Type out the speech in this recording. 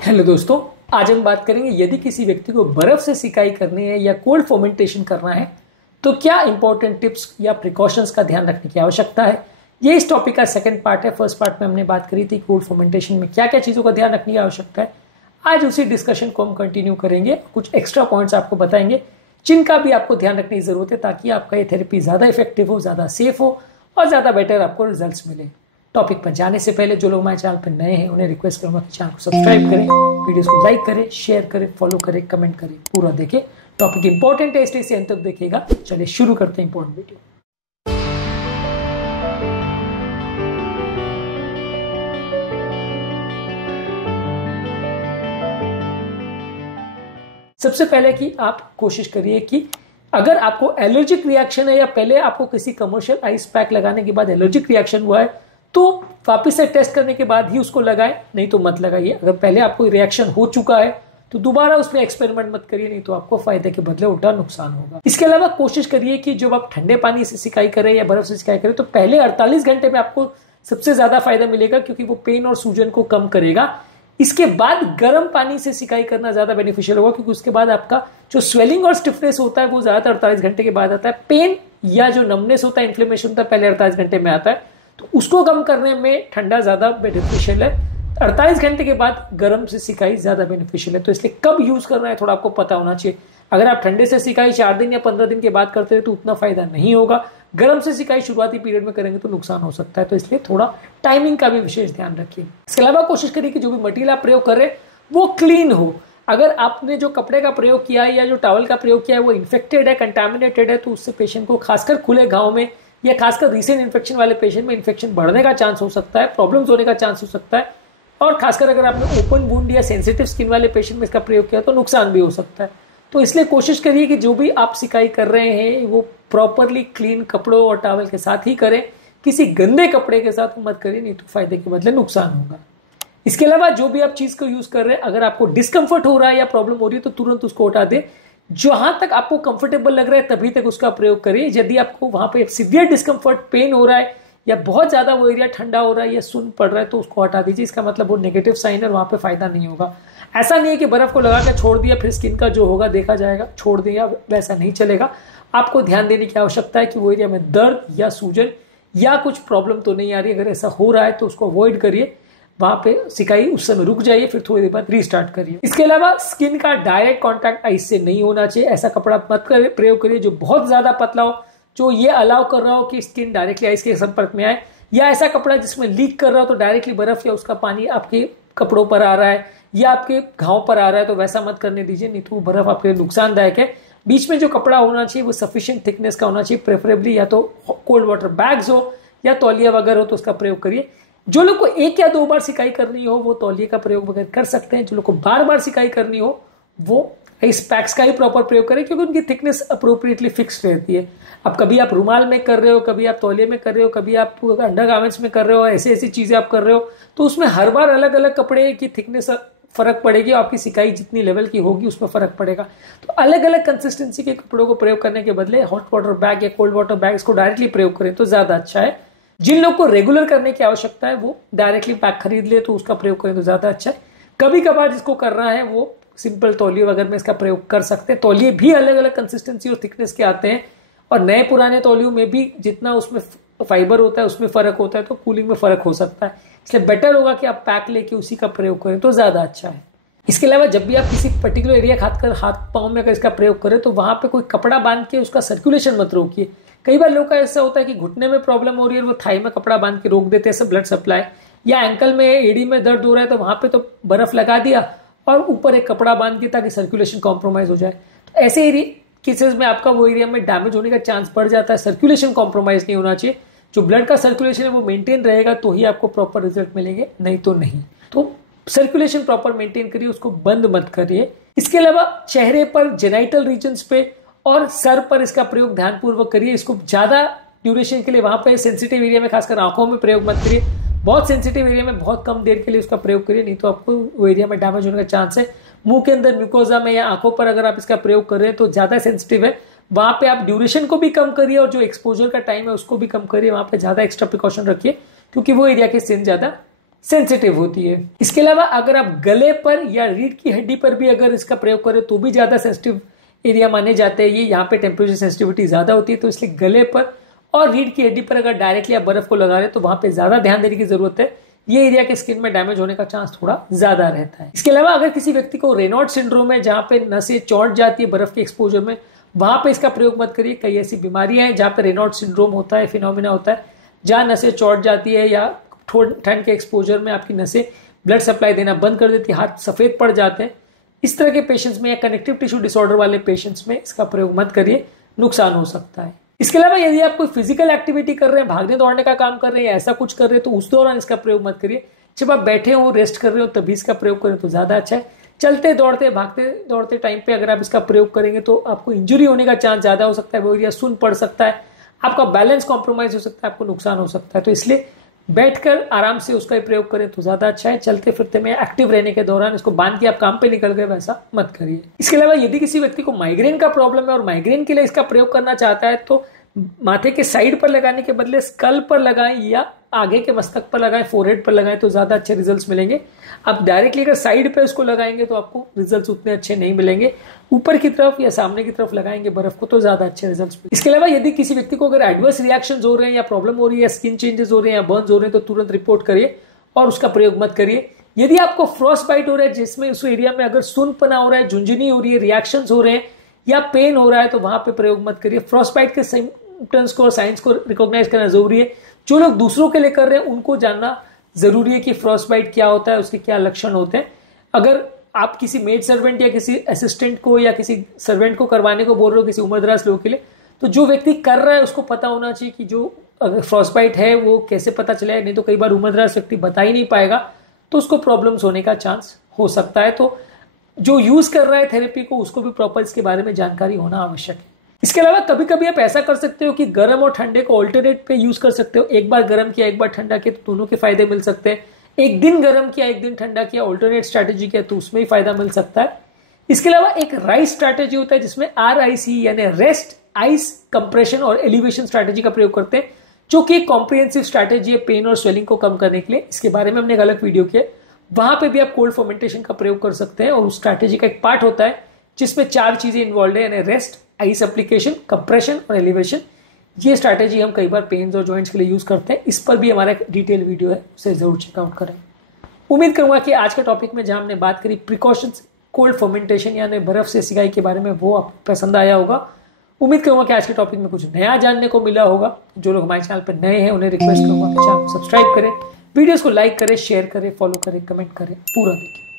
Hello दोस्तों, आज हम बात करेंगे यदि किसी व्यक्ति को बर्फ से सिकाई करनी है या कोल्ड फर्मेंटेशन करना है तो क्या इंपॉर्टेंट टिप्स या प्रिकॉशंस का ध्यान रखने की आवश्यकता है। ये इस टॉपिक का सेकंड पार्ट है। फर्स्ट पार्ट में हमने बात करी थी कोल्ड फर्मेंटेशन में क्या क्या चीज़ों का ध्यान रखने की आवश्यकता है। आज उसी डिस्कशन को हम कंटिन्यू करेंगे, कुछ एक्स्ट्रा पॉइंट्स आपको बताएंगे जिनका भी आपको ध्यान रखने की जरूरत है ताकि आपका ये थेरेपी ज़्यादा इफेक्टिव हो, ज़्यादा सेफ हो और ज़्यादा बेटर आपको रिजल्ट्स मिले। टॉपिक पर जाने से पहले जो लोग हमारे चैनल पर नए हैं उन्हें रिक्वेस्ट करूंगा कि चैनल को सब्सक्राइब करें, वीडियोस को लाइक करें, शेयर करें, फॉलो करें, कमेंट करें, पूरा देखें। टॉपिक इंपॉर्टेंट है इसलिए इसे अंत तक देखिएगा। चलिए शुरू करते हैं इंपॉर्टेंट वीडियो। सबसे पहले कि आप कोशिश करिए कि अगर आपको एलर्जिक रिएक्शन है या पहले आपको किसी कमर्शियल आइस पैक लगाने के बाद एलर्जिक रिएक्शन हुआ है तो वापस से टेस्ट करने के बाद ही उसको लगाएं, नहीं तो मत लगाइए। अगर पहले आपको रिएक्शन हो चुका है तो दोबारा उसमें एक्सपेरिमेंट मत करिए, नहीं तो आपको फायदे के बदले उल्टा नुकसान होगा। इसके अलावा कोशिश करिए कि जब आप ठंडे पानी से सिकाई करें या बर्फ से सिकाई करें तो पहले 48 घंटे में आपको सबसे ज्यादा फायदा मिलेगा क्योंकि वो पेन और सूजन को कम करेगा। इसके बाद गर्म पानी से सिकाई करना ज्यादा बेनिफिशियल होगा क्योंकि उसके बाद आपका जो स्वेलिंग और स्टिफनेस होता है वो ज्यादातर 48 घंटे के बाद आता है। पेन या जो नमनेस होता है, इन्फ्लेमेशन होता है, पहले 48 घंटे में आता है, तो उसको कम करने में ठंडा ज्यादा बेनिफिशियल है। 48 घंटे के बाद गर्म से सिकाई ज्यादा बेनिफिशियल है। तो इसलिए कब यूज करना है थोड़ा आपको पता होना चाहिए। अगर आप ठंडे से सिकाई 4 दिन या 15 दिन के बाद करते हैं तो उतना फायदा नहीं होगा। गर्म से सिकाई शुरुआती पीरियड में करेंगे तो नुकसान हो सकता है, तो इसलिए थोड़ा टाइमिंग का भी विशेष ध्यान रखिए। इसके अलावा कोशिश करिए कि जो भी मटेरियल आप प्रयोग कर रहे हैं वो क्लीन हो। अगर आपने जो कपड़े का प्रयोग किया है या जो टॉवल का प्रयोग किया है वो इन्फेक्टेड है, कंटामिनेटेड है, तो उससे पेशेंट को खासकर खुले घाव में या खासकर रीसेंट इन्फेक्शन वाले पेशेंट में इन्फेक्शन बढ़ने का चांस हो सकता है, प्रॉब्लम्स होने का चांस हो सकता है। और खासकर अगर आपने ओपन वुंड या सेंसिटिव स्किन वाले पेशेंट में इसका प्रयोग किया तो नुकसान भी हो सकता है। तो इसलिए कोशिश करिए कि जो भी आप सिकाई कर रहे हैं वो प्रॉपरली क्लीन कपड़ों और टॉवल के साथ ही करें, किसी गंदे कपड़े के साथ मत करिए, नहीं तो फायदे के बदले नुकसान होगा। इसके अलावा जो भी आप चीज को यूज कर रहे हैं अगर आपको डिस्कंफर्ट हो रहा है या प्रॉब्लम हो रही है तो तुरंत उसको हटा दें। जहां तक आपको कंफर्टेबल लग रहा है तभी तक उसका प्रयोग करिए। यदि आपको वहां पे सीवियर डिस्कंफर्ट, पेन हो रहा है या बहुत ज्यादा वो एरिया ठंडा हो रहा है या सुन पड़ रहा है तो उसको हटा दीजिए। इसका मतलब वो नेगेटिव साइन है, वहां पे फायदा नहीं होगा। ऐसा नहीं है कि बर्फ को लगा कर छोड़ दिया फिर स्किन का जो होगा देखा जाएगा, छोड़ दिया, वैसा नहीं चलेगा। आपको ध्यान देने की आवश्यकता है कि वो एरिया में दर्द या सूजन या कुछ प्रॉब्लम तो नहीं आ रही। अगर ऐसा हो रहा है तो उसको अवॉइड करिए, वहां पे सिकाई उस समय रुक जाइए, फिर थोड़ी देर बाद रीस्टार्ट करिए। इसके अलावा स्किन का डायरेक्ट कांटेक्ट आइस से नहीं होना चाहिए। ऐसा कपड़ा मत प्रयोग करिए जो बहुत ज्यादा पतला हो, जो ये अलाउ कर रहा हो कि स्किन डायरेक्टली आइस के संपर्क में आए, या ऐसा कपड़ा जिसमें लीक कर रहा हो तो डायरेक्टली बर्फ या उसका पानी आपके कपड़ों पर आ रहा है या आपके घाव पर आ रहा है, तो वैसा मत करने दीजिए, नहीं तो वो बर्फ आपके लिए नुकसानदायक है। बीच में जो कपड़ा होना चाहिए वो सफिशिएंट थिकनेस का होना चाहिए, प्रेफरेबली या तो कोल्ड वाटर बैग्स हो या तौलिया वगैरह हो तो उसका प्रयोग करिए। जो लोग को 1 या 2 बार सिकाई करनी हो वो तौलिए का प्रयोग वगैरह कर सकते हैं। जो लोग को बार बार सिकाई करनी हो वो इस पैक्स का ही प्रॉपर प्रयोग करें क्योंकि उनकी थिकनेस अप्रोप्रिएटली फिक्स रहती है। अब कभी आप रुमाल में कर रहे हो, कभी आप तौलिए में कर रहे हो, कभी आप अंडरगारमेंट्स में कर रहे हो, ऐसी ऐसी चीजें आप कर रहे हो, तो उसमें हर बार अलग अलग कपड़े की थिकनेस फर्क पड़ेगी और आपकी सिकाई जितनी लेवल की होगी उसमें फर्क पड़ेगा। तो अलग अलग कंसिस्टेंसी के कपड़ों को प्रयोग करने के बदले हॉट वाटर बैग या कोल्ड वाटर बैग इसको डायरेक्टली प्रयोग करें तो ज्यादा अच्छा है। जिन लोग को रेगुलर करने की आवश्यकता है वो डायरेक्टली पैक खरीद ले तो उसका प्रयोग करें तो ज्यादा अच्छा है। कभी कभार जिसको करना है वो सिंपल तौलिए वगैरह में इसका प्रयोग कर सकते हैं। तौलिए भी अलग अलग कंसिस्टेंसी और थिकनेस के आते हैं और नए पुराने तौलियों में भी जितना उसमें फाइबर होता है उसमें फर्क होता है, तो कूलिंग में फर्क हो सकता है। इसलिए बेटर होगा कि आप पैक लेके उसी का प्रयोग करें तो ज्यादा अच्छा है। इसके अलावा जब भी आप किसी पर्टिकुलर एरिया खासकर हाथ पांव में अगर इसका प्रयोग करें तो वहां पे कोई कपड़ा बांध के उसका सर्कुलेशन मत रोकिए। कई बार लोग का ऐसा होता है कि घुटने में प्रॉब्लम हो रही है और वो थाई में कपड़ा बांध के रोक देते हैं ब्लड सप्लाई, या एंकल में एड़ी में दर्द हो रहा है तो वहां पे तो बर्फ लगा दिया और ऊपर एक कपड़ा बांध के ताकि सर्कुलेशन कॉम्प्रोमाइज हो जाए। तो ऐसे केसेस में आपका वो एरिया में डैमेज होने का चांस बढ़ जाता है। सर्कुलेशन कॉम्प्रोमाइज नहीं होना चाहिए। जो ब्लड का सर्कुलेशन है वो मेंटेन रहेगा तो ही आपको प्रॉपर रिजल्ट मिलेंगे, नहीं तो नहीं। तो सर्कुलेशन प्रॉपर मेंटेन करिए, उसको बंद मत करिए। इसके अलावा चेहरे पर, जेनाइटल रीजन्स पे और सर पर इसका प्रयोग ध्यानपूर्वक करिए। इसको ज्यादा ड्यूरेशन के लिए वहां पर सेंसिटिव एरिया में खासकर आंखों में प्रयोग मत करिए। बहुत सेंसिटिव एरिया में बहुत कम देर के लिए उसका प्रयोग करिए, नहीं तो आपको वो एरिया में डैमेज होने का चांस है। मुंह के अंदर म्यूकोजा में या आंखों पर अगर आप इसका प्रयोग कर रहे हैं तो ज्यादा सेंसिटिव है, वहां पे आप ड्यूरेशन को भी कम करिए और जो एक्सपोजर का टाइम है उसको भी कम करिए। वहां पे ज्यादा एक्स्ट्रा प्रिकॉशन रखिए क्योंकि वो एरिया के स्किन ज्यादा सेंसिटिव होती है। इसके अलावा अगर आप गले पर या रीढ़ की हड्डी पर भी अगर इसका प्रयोग करें तो भी ज्यादा सेंसिटिव एरिया माने जाते हैं। ये यहाँ पे टेम्परेचर सेंसिटिविटी ज्यादा होती है, तो इसलिए गले पर और रीढ़ की हड्डी पर अगर डायरेक्टली आप बर्फ को लगा रहे हैं तो वहां पे ज्यादा ध्यान देने की जरूरत है। ये एरिया के स्किन में डैमेज होने का चांस थोड़ा ज्यादा रहता है। इसके अलावा अगर किसी व्यक्ति को रेनॉल्ड सिंड्रोम है, जहां पे नसें चौंट जाती है बर्फ के एक्सपोजर में, वहां पे इसका प्रयोग मत करिए। कई ऐसी बीमारियां हैं जहां पे रेनॉल्ड सिंड्रोम होता है, फिनोमिना होता है, जहां नसें चौंट जाती है या ठंड के एक्सपोजर में आपकी नसें ब्लड सप्लाई देना बंद कर देती है, हाथ सफेद पड़ जाते हैं। इस तरह के पेशेंट्स में या कनेक्टिव टिश्यू डिसऑर्डर वाले पेशेंट्स में इसका प्रयोग मत करिए, नुकसान हो सकता है। इसके अलावा यदि आप कोई फिजिकल एक्टिविटी कर रहे हैं, भागने दौड़ने का काम कर रहे हैं या ऐसा कुछ कर रहे हैं, तो उस दौरान इसका प्रयोग मत करिए। जब आप बैठे हो, रेस्ट कर रहे हो, तभी इसका प्रयोग करें तो ज्यादा अच्छा है। चलते दौड़ते भागते दौड़ते टाइम पे अगर आप इसका प्रयोग करेंगे तो आपको इंजरी होने का चांस ज्यादा हो सकता है, वो एरिया सुन पड़ सकता है, आपका बैलेंस कॉम्प्रोमाइज हो सकता है, आपको नुकसान हो सकता है। तो इसलिए बैठकर आराम से उसका प्रयोग करें तो ज्यादा अच्छा है। चलते फिरते में एक्टिव रहने के दौरान इसको बांध के आप काम पे निकल गए, वैसा मत करिए। इसके अलावा यदि किसी व्यक्ति को माइग्रेन का प्रॉब्लम है और माइग्रेन के लिए इसका प्रयोग करना चाहता है तो माथे के साइड पर लगाने के बदले स्कल पर लगाएं या आगे के मस्तक पर लगाएं, फोरहेड पर लगाएं तो ज्यादा अच्छे रिजल्ट्स मिलेंगे। आप डायरेक्टली अगर साइड पे उसको लगाएंगे तो आपको रिजल्ट्स उतने अच्छे नहीं मिलेंगे। ऊपर की तरफ या सामने की तरफ लगाएंगे बर्फ को तो ज्यादा अच्छे रिजल्ट्स मिलेंगे। इसके अलावा यदि किसी व्यक्ति को अगर एडवर्स रिएक्शंस हो रहे हैं या प्रॉब्लम हो रही है, स्किन चेंजेस हो रहे हैं या बर्न्स हो रहे हैं, तो तुरंत रिपोर्ट करिए और उसका प्रयोग मत करिए। यदि आपको फ्रॉस्ट बाइट हो रहा है जिसमें उस एरिया में अगर सुनपना हो रहा है, झुंझुनी हो रही है, रिएक्शंस हो रहे हैं या पेन हो रहा है, तो वहां पे प्रयोग मत करिए। फ्रॉस्ट बाइट के सिम्टम्स को, साइंस को रिकॉग्नाइज करना जरूरी है। जो लोग दूसरों के लिए कर रहे हैं उनको जानना जरूरी है कि फ्रॉस्ट बाइट क्या होता है, उसके क्या लक्षण होते हैं। अगर आप किसी मेड सर्वेंट या किसी असिस्टेंट को या किसी सर्वेंट को करवाने को बोल रहे हो किसी उम्रदराज लोगों के लिए, तो जो व्यक्ति कर रहा है उसको पता होना चाहिए कि जो फ्रॉस्ट बाइट है वो कैसे पता चले। नहीं तो कई बार उम्रदराज व्यक्ति बता ही नहीं पाएगा तो उसको प्रॉब्लम्स होने का चांस हो सकता है। तो जो यूज कर रहा है थेरेपी को उसको भी प्रॉपर इसके बारे में जानकारी होना आवश्यक है। इसके अलावा कभी कभी आप ऐसा कर सकते हो कि गर्म और ठंडे को ऑल्टरनेट पे यूज कर सकते हो। एक बार गर्म किया एक बार ठंडा किया तो दोनों के फायदे मिल सकते हैं। एक दिन गर्म किया एक दिन ठंडा किया, ऑल्टरनेट स्ट्रैटेजी किया तो उसमें ही फायदा मिल सकता है। इसके अलावा एक राइस स्ट्रैटेजी होता है जिसमें RIC यानी रेस्ट, आइस, कंप्रेशन और एलिवेशन स्ट्रैटेजी का प्रयोग करते हैं, जो कि एक कॉम्प्रिहेंसिव स्ट्रैटेजी है पेन और स्वेलिंग को कम करने के लिए। इसके बारे में हमने एक अलग वीडियो किया, वहां पे भी आप कोल्ड फर्मेंटेशन का प्रयोग कर सकते हैं और उस स्ट्रैटेजी का एक पार्ट होता है जिसमें 4 चीजें इन्वॉल्व है, यानी रेस्ट, आइस एप्लीकेशन, कंप्रेशन और एलिवेशन। ये स्ट्रैटेजी हम कई बार पेन्स और जॉइंट्स के लिए यूज करते हैं। इस पर भी हमारा एक डिटेल वीडियो है, उसे जरूर चेकआउट करें। उम्मीद करूंगा कि आज के टॉपिक में जहां हमने बात करी प्रिकॉशंस कोल्ड फर्मेंटेशन यानी बर्फ से सिकाई के बारे में, वो आपको पसंद आया होगा। उम्मीद करूंगा कि आज के टॉपिक में कुछ नया जानने को मिला होगा। जो लोग हमारे चैनल पर नए हैं उन्हें रिक्वेस्ट करूंगा कि चैनल को सब्सक्राइब करें, वीडियोस को लाइक करें, शेयर करें, फॉलो करें, कमेंट करें, पूरा देखें।